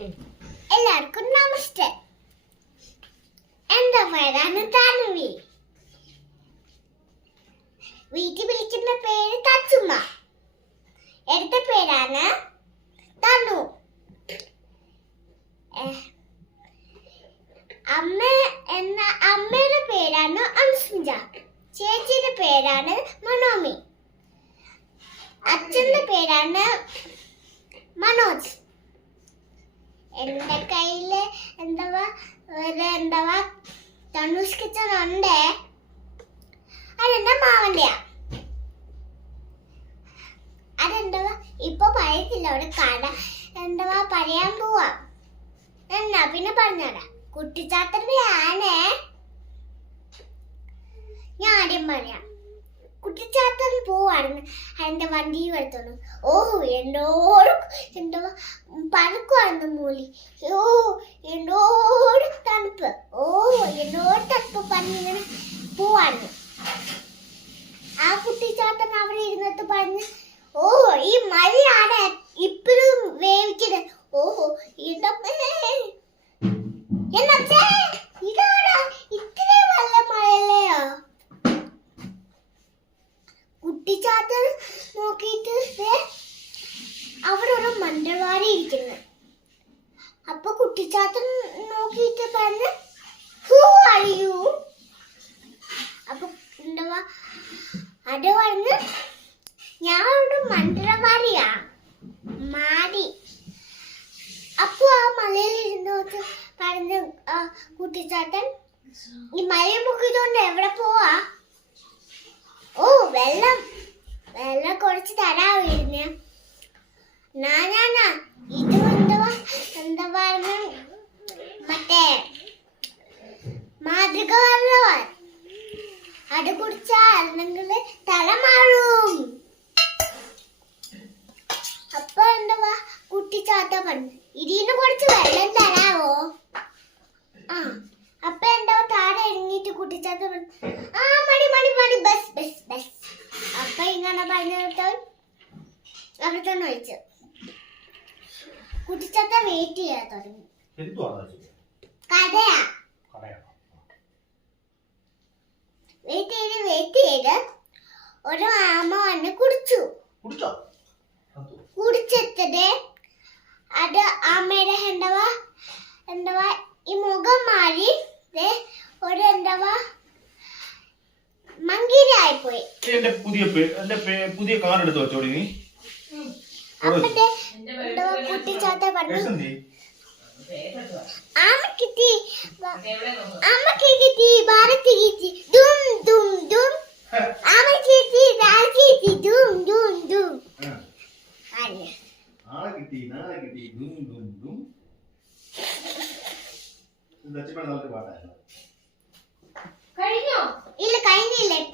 എല്ലാവർക്കും നമസ്തേ. എന്റെ പേരാണ് തനുവി. വീട്ടിൽ വിളിക്കുന്ന പേര് തച്ചുമ്മ. എന്റെ പേരാണ് തനു. അമ്മയുടെ പേരാണ് അനുസ്മിത. ചേച്ചിയുടെ പേരാണ് മനോമി. അച്ഛന്റെ പേരാണ് മനോജ്. എന്റെ കയ്യില് തനുഷ് കിച്ചൺ ഉണ്ട്. അതെന്റെ മാവന്റെയാ. ഇപ്പൊ പറയത്തില്ല, ഒരു കട പറയാൻ പോവാ. എന്നാ പിന്നെ പറഞ്ഞോടാ. കുട്ടിച്ചാത്തന്റെ ആനേ ഞാൻ ആദ്യം പറയാം. കുട്ടിച്ചാത്തൻ പോവാണ് എന്റെ വണ്ടി എടുത്തോളൂ. എന്നോട് പഴക്കുവായിരുന്നു മൂലി. എന്നോട് തണുപ്പ് പറഞ്ഞിങ്ങനെ പോവാണ്. ആ കുട്ടിച്ചാത്തൻ അവിടെ ഇരുന്നിട്ട് പറഞ്ഞ്, ഈ മഴയാണ് ഇപ്പോഴും വേവിക്കുന്നത്. എന്നേ ഇതാടാ ഇത്രയും നല്ല മഴയല്ലയോ. കുട്ടിച്ചാത്തൻ നോക്കിയിട്ട് അവിടെ ഒരു മണ്ടവാടി ഇരിക്കുന്നു. അപ്പൊ കുട്ടിച്ചാത്തൻ നോക്കിയിട്ട് പറഞ്ഞ്, ഹൂ ആർ യു? അപ്പൊ അത് പറഞ്ഞ്, ഞാൻ ഒരു മണ്ടവാടിയാ മാടി. അപ്പൊ ആ മലയിൽ ഇരുന്നോട്ട് പറഞ്ഞ കുട്ടിച്ചാത്തൻ, ഈ മഴ മുക്കിക്കൊണ്ട് എവിടെ പോവാ? വെള്ളം കുറച്ച് തരാവിരുന്നേ. ഞാനാ ഇത് എന്താ പറഞ്ഞ മറ്റേ മാതൃക വെള്ളവാ. അത് കുടിച്ചാൽ തല മാറും. അപ്പൊ കുട്ടിച്ചാത്ത പറഞ്ഞു, ഇതിന് കുറച്ച് വെള്ളം തരാവോ? അപ്പൊ താഴെ ഇറങ്ങിയിട്ട് കുട്ടിച്ചാത്ത പറഞ്ഞു, മണി ബസ്. അപ്പൊ ഇങ്ങനെ പറഞ്ഞിട്ട് അവിടെ തന്നെ ഒഴിച്ചു. കുട്ടിച്ചാത്ത വെയിറ്റ് ചെയ്യാൻ തുടങ്ങി. കഥയാ. വെയിറ്റ് ചെയ്ത് ഒരു ആമ വന്ന് കുടിച്ചെത്തത്. അത് ആമയുടെ ഈ മുഖം മാറി ഒരു മങ്കിരായിപ്പോയി. പുതിയ കാർ എടുത്ത് വെച്ചോടി നീ. കുട്ടിച്ചാത്ത പറഞ്ഞു, അമ്മക്ക് കിട്ടി ഭാരത് കിട്ടി ദും ദും ദും. അമ്മക്ക് കിട്ടി രാജ് കിട്ടി ദും ദും ദും. നാളെ കിട്ടി ദും ദും ദും. കഴിഞ്ഞോ? ഇല്ല, കഴിഞ്ഞില്ല.